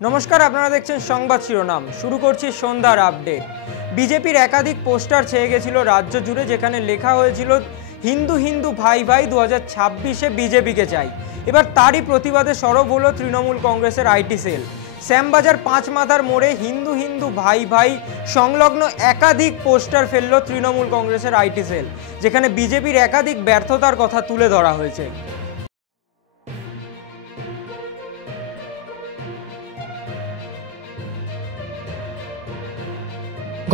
নমস্কার, আপনারা দেখছেন সংবাদ শিরোনাম। শুরু করছি সন্ধ্যার আপডেট। বিজেপির একাধিক পোস্টার ছেয়ে গেছিল রাজ্য জুড়ে, যেখানে লেখা হয়েছিল হিন্দু হিন্দু ভাই ভাই 2026-এ বিজেপিকে চাই। এবার তারই প্রতিবাদে সরব হলো তৃণমূল কংগ্রেসের আইটি সেল। শ্যামবাজার পাঁচমাথার মোড়ে হিন্দু হিন্দু ভাই ভাই সংলগ্ন একাধিক পোস্টার ফেলল তৃণমূল কংগ্রেসের আইটি সেল, যেখানে বিজেপির একাধিক ব্যর্থতার কথা তুলে ধরা হয়েছে।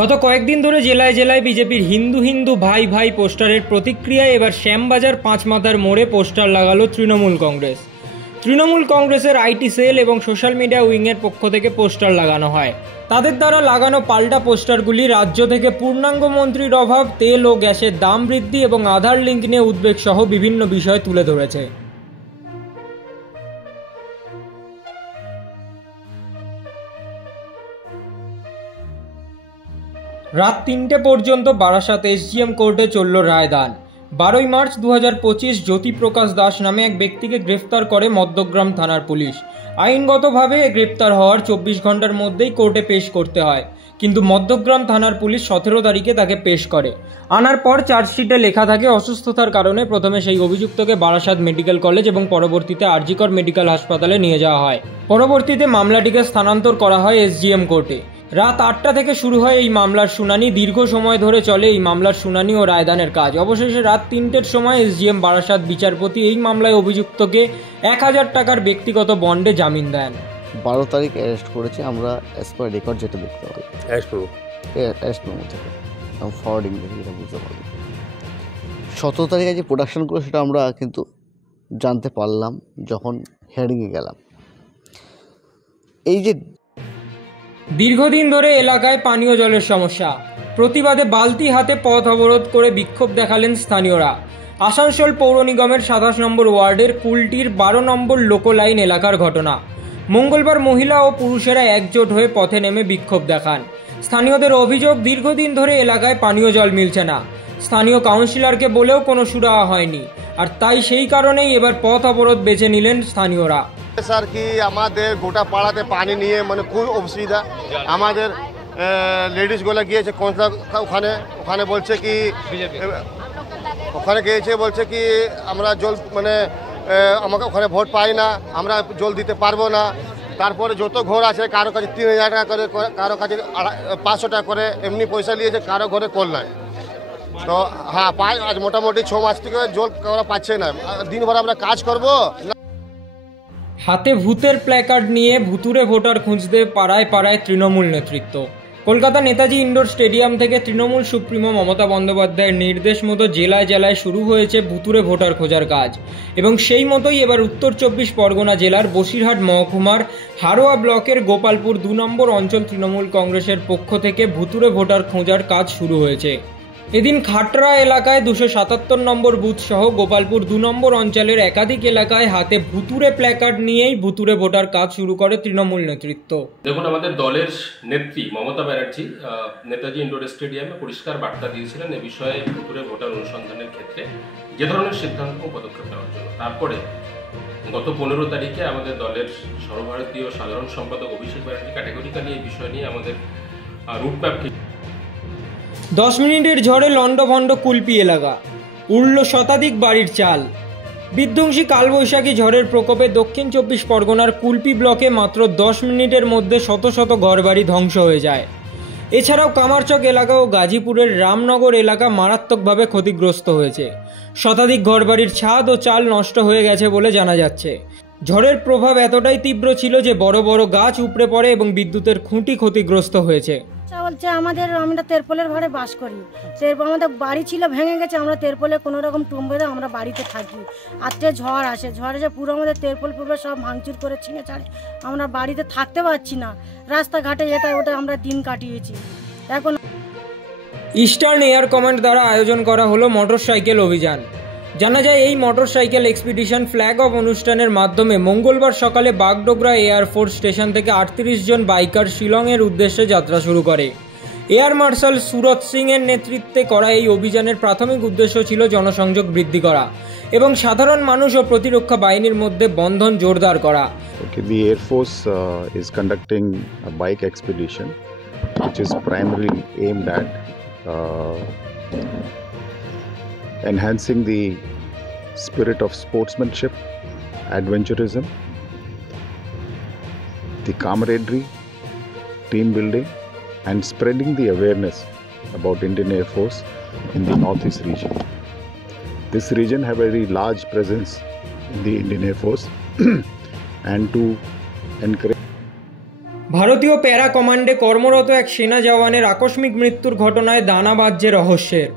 গত কয়েকদিন ধরে জেলায় জেলায় বিজেপির হিন্দু হিন্দু ভাই ভাই পোস্টারের প্রতিক্রিয়ায় এবার শ্যামবাজার পাঁচমাথার মোড়ে পোস্টার লাগালো তৃণমূল কংগ্রেস। তৃণমূল কংগ্রেসের আইটি সেল এবং সোশ্যাল মিডিয়া উইংয়ের পক্ষ থেকে পোস্টার লাগানো হয়। তাদের দ্বারা লাগানো পাল্টা পোস্টারগুলি রাজ্য থেকে পূর্ণাঙ্গ মন্ত্রীর অভাব, তেল ও গ্যাসের দাম বৃদ্ধি এবং আধার লিঙ্ক নিয়ে উদ্বেগ সহ বিভিন্ন বিষয় তুলে ধরেছে। রাত 3টে পর্যন্ত বারাসাত এসজিএম কোর্টে চলল রায়দান। 12ই মার্চ 2025 জ্যোতিপ্রকাশ দাস নামে এক ব্যক্তিকে গ্রেফতার করে মধ্যগ্রাম থানার পুলিশ। আইনগতভাবে গ্রেফতার হওয়ার 24 ঘন্টার মধ্যেই কোর্টে পেশ করতে হয়, কিন্তু মধ্যগ্রাম থানার পুলিশ 17 তারিখে তাকে পেশ করে। আনার পর চার্জশিটে লেখা থাকে অসুস্থতার কারণে প্রথমে সেই অভিযুক্তকে বারাসাত মেডিকেল কলেজ এবং পরবর্তীতে আরজিকর মেডিকেল হাসপাতালে নিয়ে যাওয়া হয়। পরবর্তীতে মামলাটিকে স্থানান্তর করা হয় এসজিএম কোর্টে। রাত 8টা থেকে শুরু হয় এই মামলার শুনানি। দীর্ঘ সময় ধরে চলে এই মামলার শুনানি ও রায়দানের কাজ। অবশেষে রাত 3টের সময় এসজিএম বারাসাত বিচারপতি এই মামলায় অভিযুক্তকে 1000 টাকার ব্যক্তিগত বন্ডে জামিন দেন। 12 তারিখ অ্যারেস্ট করেছি আমরা, অ্যাজ পার রেকর্ড যেটা দেখতে পাই। অ্যারেস্ট মেমো থেকে ফরওয়ার্ডিং দেখে যেটা বুঝতে পারি। 17 তারিখে যে প্রোডাকশন করে সেটা আমরা কিন্তু জানতে পারলাম যখন হেয়ারিংয়ে গেলাম। এই যে দীর্ঘদিন ধরে এলাকায় পানীয় জলের সমস্যা, প্রতিবাদে বালতি হাতে পথ অবরোধ করে বিক্ষোভ দেখালেন স্থানীয়রা। আসানসোল পৌর নিগমের 27 নম্বর ওয়ার্ডের কুলটির 12 নম্বর লোকো লাইন এলাকার ঘটনা। মঙ্গলবার মহিলা ও পুরুষেরা একজোট হয়ে পথে নেমে বিক্ষোভ দেখান। স্থানীয়দের অভিযোগ, দীর্ঘদিন ধরে এলাকায় পানীয় জল মিলছে না। স্থানীয় কাউন্সিলরকে বলেও কোনো সুরাহা হয়নি, আর তাই সেই কারণেই এবার পথ অবরোধ বেছে নিলেন স্থানীয়রা। স্যার কি আমাদের গোটা পাড়াতে পানি নিয়ে মানে খুব অসুবিধা। আমাদের লেডিসগুলো গিয়েছে ওখানে বলছে কি ওখানে গিয়েছে বলছে কি আমরা জল মানে আমাকে ওখানে ভোট পাই না, আমরা জল দিতে পারবো না। তারপরে যত ঘর আছে কারো কাছে 3000 টাকা করে, কারো কাছে 500 টাকা করে এমনি পয়সা নিয়েছে, কারো ঘরে কল নাই। তো হ্যাঁ পাই, আজ মোটামুটি 6 মাস থেকে জল ওরা পাচ্ছে না। দিনভর আমরা কাজ করবো। হাতে ভূতের প্ল্যাকার্ড নিয়ে ভুতুরে ভোটার খুঁজতে পাড়ায় পাড়ায় তৃণমূল নেতৃত্ব। কলকাতা নেতাজি ইন্ডোর স্টেডিয়াম থেকে তৃণমূল সুপ্রিমো মমতা বন্দ্যোপাধ্যায়ের নির্দেশ মতো জেলায় জেলায় শুরু হয়েছে ভুতুরে ভোটার খোঁজার কাজ, এবং সেই মতোই এবার উত্তর 24 পরগনা জেলার বসিরহাট মহকুমার হারোয়া ব্লকের গোপালপুর 2 নম্বর অঞ্চল তৃণমূল কংগ্রেসের পক্ষ থেকে ভুতুরে ভোটার খোঁজার কাজ শুরু হয়েছে। এদিন খাটরা এলাকায় 277 নম্বর বুথ সহ গোপালপুর 2 নম্বর অঞ্চলের একাধিক এলাকায় হাতে ভুতুরে প্ল্যাকার্ড নিয়েই ভুতুরে ভোটার কাজ শুরু করে তৃণমূল নেতৃত্ব। দেখুন, আমাদের দলের নেত্রী মমতা ব্যানার্জি নেতাজি ইন্ডোর স্টেডিয়ামে পরিষ্কার বার্তা দিয়েছিলেন এ বিষয়ে ভুতুরে ভোটার অনুসন্ধানের ক্ষেত্রে যে ধরনের সিদ্ধান্ত ও পদক্ষেপ নেওয়ার জন্য। তারপরে গত 15 তারিখে আমাদের দলের সর্বভারতীয় সাধারণ সম্পাদক অভিষেক ব্যানার্জি ক্যাটেগরিক্যালি এই বিষয় নিয়ে আমাদের রুটম্যাপ 10 মিনিটের ঝড়ে লন্ডভন্ড কুলপি এলাকা, উড়ল শতাধিক বাড়ির চাল। বিধ্বংসী কালবৈশাখী ঝড়ের প্রকোপে দক্ষিণ 24 পরগনার কুলপি ব্লকে মাত্র 10 মিনিটের মধ্যে শত শত ঘরবাড়ি ধ্বংস হয়ে যায়। এছাড়াও কামারচক এলাকা ও গাজীপুরের রামনগর এলাকা মারাত্মকভাবে ক্ষতিগ্রস্ত হয়েছে। শতাধিক ঘরবাড়ির ছাদ ও চাল নষ্ট হয়ে গেছে বলে জানা যাচ্ছে। ঝড়ের প্রভাব এতটাই তীব্র ছিল যে বড় বড় গাছ উপড়ে পড়ে এবং বিদ্যুতের খুঁটি ক্ষতিগ্রস্ত হয়েছে। বলছে আমরা তেরপলের ঘরে বাস করি, আমাদের বাড়ি ছিল ভেঙে গেছে, আমরা তেরপলে কোনো রকম টুম বেঁধে আমরা বাড়িতে থাকি। আজকে ঝড় আসে, ঝড় এসে পুরো আমাদের তেরপল সব ভাঙচুর করে ছিঁড়ে ছাড়ে, আমরা বাড়িতে থাকতে পারছি না। রাস্তাঘাটে যেটা ওটা আমরা দিন কাটিয়েছি। এখন ইস্টার্ন এয়ার কমান্ড দ্বারা আয়োজন করা হলো মোটরসাইকেল অভিযান। জানা যায় এই মোটরসাইকেল এক্সপিডিশন ফ্ল্যাগ অফ অনুষ্ঠানের মাধ্যমে মঙ্গলবার সকালে বাগডোগরা এয়ারফোর্স স্টেশন থেকে 38 জন বাইকার শিলংয়ের উদ্দেশ্যে যাত্রা শুরু করে। এয়ার মার্শাল সুরত সিং এর নেতৃত্বে করা এই অভিযানের প্রাথমিক উদ্দেশ্য ছিল জনসংযোগ বৃদ্ধি করা এবং সাধারণ মানুষ ও প্রতিরক্ষা বাহিনীর মধ্যে বন্ধন জোরদার করা। The Air Force is conducting a bike expedition which is primarily aimed at enhancing the spirit of sportsmanship, adventurism, the camaraderie, team building, and spreading the awareness about Indian Air Force in the Northeast region. This region have a very large presence in the Indian Air Force and to encourage ভারতীয় প্যারা কমান্ডে কর্মরত এক সেনা জওয়ানের আকস্মিক মৃত্যুর ঘটনায় দানা বাজছে রহস্যের।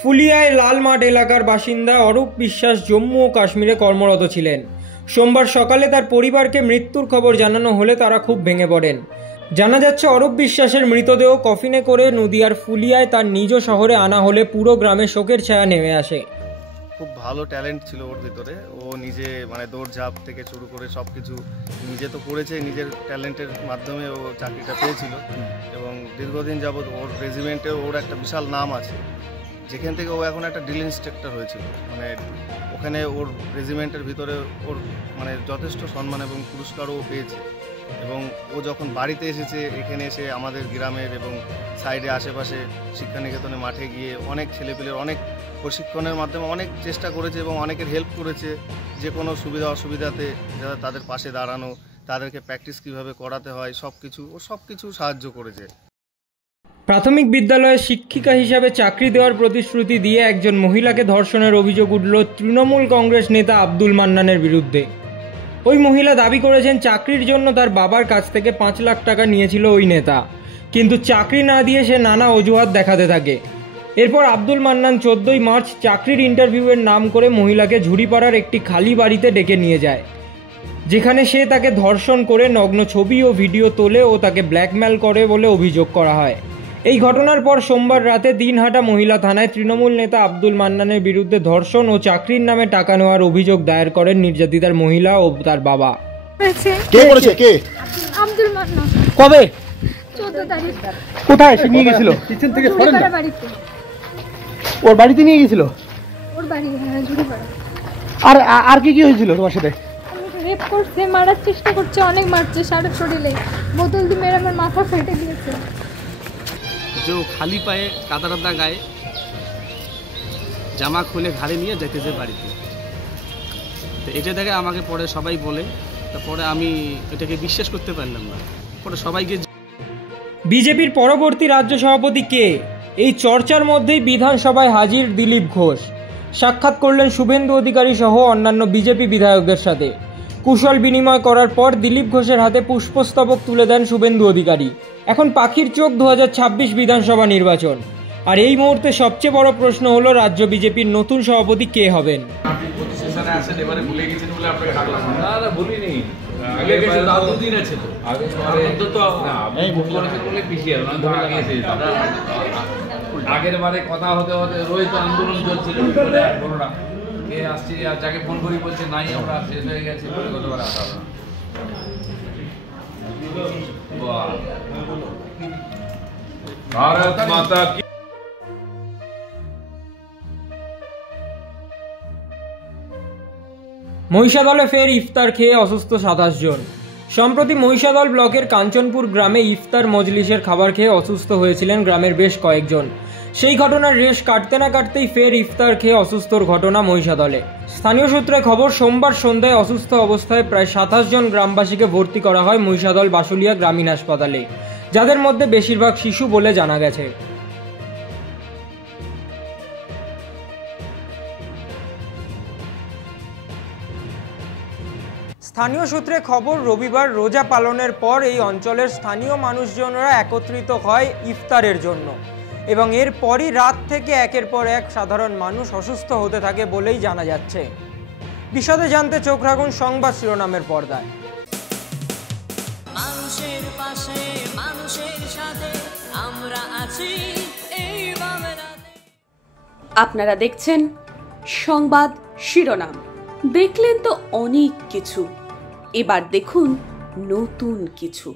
ফুলিয়ায় লালমাঠ এলাকার বাসিন্দা অরূপ বিশ্বাস জম্মু ও কাশ্মীরে কর্মরত ছিলেন। সোমবার সকালে তার পরিবারকে মৃত্যুর খবর জানানো হলে তারা খুব ভেঙে পড়েন। জানা যাচ্ছে অরূপ বিশ্বাসের মৃতদেহ কফিনে করে নদিয়ার ফুলিয়ায় তার নিজ শহরে আনা হলে পুরো গ্রামে শোকের ছায়া নেমে আসে। খুব ভালো ট্যালেন্ট ছিল ওর ভিতরে, ও নিজে মানে দৌড়ঝাঁপ থেকে শুরু করে সব কিছু নিজে তো করেছে, নিজের ট্যালেন্টের মাধ্যমে ও চাকরিটা পেয়েছিল এবং দীর্ঘদিন যাবৎ ওর রেজিমেন্টে ওর একটা বিশাল নাম আছে, যেখান থেকে ও এখন একটা ড্রিল ইন্সট্রাক্টর হয়েছিল। মানে ওখানে ওর রেজিমেন্টের ভিতরে ওর মানে যথেষ্ট সম্মান এবং পুরস্কারও পেয়েছে এবং ও যখন বাড়িতে এসেছে এখানে এসে আমাদের গ্রামের এবং সাইডে আশেপাশে শিক্ষানিকেতনে মাঠে গিয়ে অনেক ছেলেপেলের অনেক প্রশিক্ষণের মাধ্যমে অনেক চেষ্টা করেছে এবং অনেকের হেল্প করেছে, যে কোনো সুবিধা অসুবিধাতে যারা তাদের পাশে দাঁড়ানো, তাদেরকে প্র্যাকটিস কীভাবে করাতে হয় সব কিছু সাহায্য করেছে। প্রাথমিক বিদ্যালয়ে শিক্ষিকা হিসাবে চাকরি দেওয়ার প্রতিশ্রুতি দিয়ে একজন মহিলাকে ধর্ষণের অভিযোগ উঠল তৃণমূল কংগ্রেস নেতা আব্দুল মান্নানের বিরুদ্ধে। ওই মহিলা দাবি করেছেন চাকরির জন্য তার বাবার কাছ থেকে 5 লাখ টাকা নিয়েছিল ওই নেতা, কিন্তু চাকরি না দিয়ে সে নানা অজুহাত দেখাতে থাকে। এরপর আব্দুল মান্নান 14ই মার্চ চাকরির ইন্টারভিউয়ের নাম করে মহিলাকে ঝুড়িপাড়ার একটি খালি বাড়িতে ডেকে নিয়ে যায়, যেখানে সে তাকে ধর্ষণ করে নগ্ন ছবি ও ভিডিও তোলে ও তাকে ব্ল্যাকমেল করে বলে অভিযোগ করা হয়। এই ঘটনার পর সোমবার রাতে দিনহাটা মহিলা থানায় তৃণমূল নেতা আব্দুল মান্নানের বিরুদ্ধে ধর্ষণ ও চাকরির নামে টাকা নেওয়ার অভিযোগ দায়ের করেন নির্যাতিতার মহিলা ও তার বাবা। কে করেছে? কে? আব্দুল মান্নান। কবে? 14 তারিখ। কোথায় এসে নিয়ে গেছিল? কিচেন থেকে সরেন না। বাড়িতে। ওর বাড়িতে নিয়ে গেছিল? ওর বাড়ি হ্যাঁ, ঝুড়িপাড়া। আর কি হয়েছিল তোমার সাথে? রেপ করছে, মারার চেষ্টা করছে, অনেক মারছে, সারা শরীরে বোতল দিয়ে মেরে আমার মাথা ফেটে দিয়েছে। जो खाली पाए कादा कादा गाए জামা খুলে ঘাড়ে নিয়ে যেতেছে বাড়িতে। তো এটা দেখে আমাকে পরে সবাই বলে, তারপরে আমি এটাকে বিশ্বাস করতে পারলাম না। পরে সবাইকে বিজেপির পরবর্তী রাজ্য সভাপতি কে, এই চর্চার মধ্যেই বিধানসভায় হাজির দিলীপ ঘোষ। সাক্ষাৎ করলেন শুভেন্দু অধিকারী সহ অন্যান্য বিজেপি বিধায়কদের সাথে। কুশল বিনিময় করার পর দিলীপ ঘোষের হাতে পুষ্পস্তবক তুলে দেন শুভেন্দু অধিকারী। এখন পাখির চোখ 2026 বিধানসভা নির্বাচন, আর এই মুহূর্তে সবচেয়ে বড় প্রশ্ন হলো রাজ্য বিজেপির নতুন সভাপতি কে হবেন। আগের বারে কথা হতে হতে রোহিত আন্দোলন চলছিল, কে আসছে আর যাকে ফোন করি বলছে নাই আমরা শেষ হয়ে গেছে, গতবার আসা হবে। ভারত মাতা কি। মহিষাদলে ফের ইফতার খেয়ে অসুস্থ 27 জন। সম্প্রতি মহিষাদল ব্লকের কাঞ্চনপুর গ্রামে ইফতার মজলিসের খাবার খেয়ে অসুস্থ হয়েছিলেন গ্রামের বেশ কয়েকজন। সেই ঘটনার রেশ কাটতে না কাটতেই ফের ইফতার খেয়ে অসুস্থর ঘটনা মহিষাদলে। স্থানীয় সূত্রে খবর, সোমবার সন্ধ্যায় অসুস্থ অবস্থায় প্রায় 27 জন গ্রামবাসীকে ভর্তি করা হয় মহিষাদল বাসুলিয়া গ্রামীণ হাসপাতালে, যাদের মধ্যে বেশিরভাগ শিশু বলে জানা গেছে। স্থানীয় সূত্রে খবর, রবিবার রোজা পালনের পর এই অঞ্চলের স্থানীয় মানুষজনরা একত্রিত হয় ইফতারের জন্য এবং এরপরই রাত থেকে একের পর এক সাধারণ মানুষ অসুস্থ হতে থাকে বলেই জানা যাচ্ছে। বিশদে জানতে চোখ রাখুন সংবাদ শিরোনামের পর্দায়। মানুষের পাশে মানুষের সাথে আমরা আছি এই বাংলাতে। আপনারা দেখছেন সংবাদ শিরোনাম। দেখলেন তো অনেক কিছু, এবার দেখুন নতুন কিছু।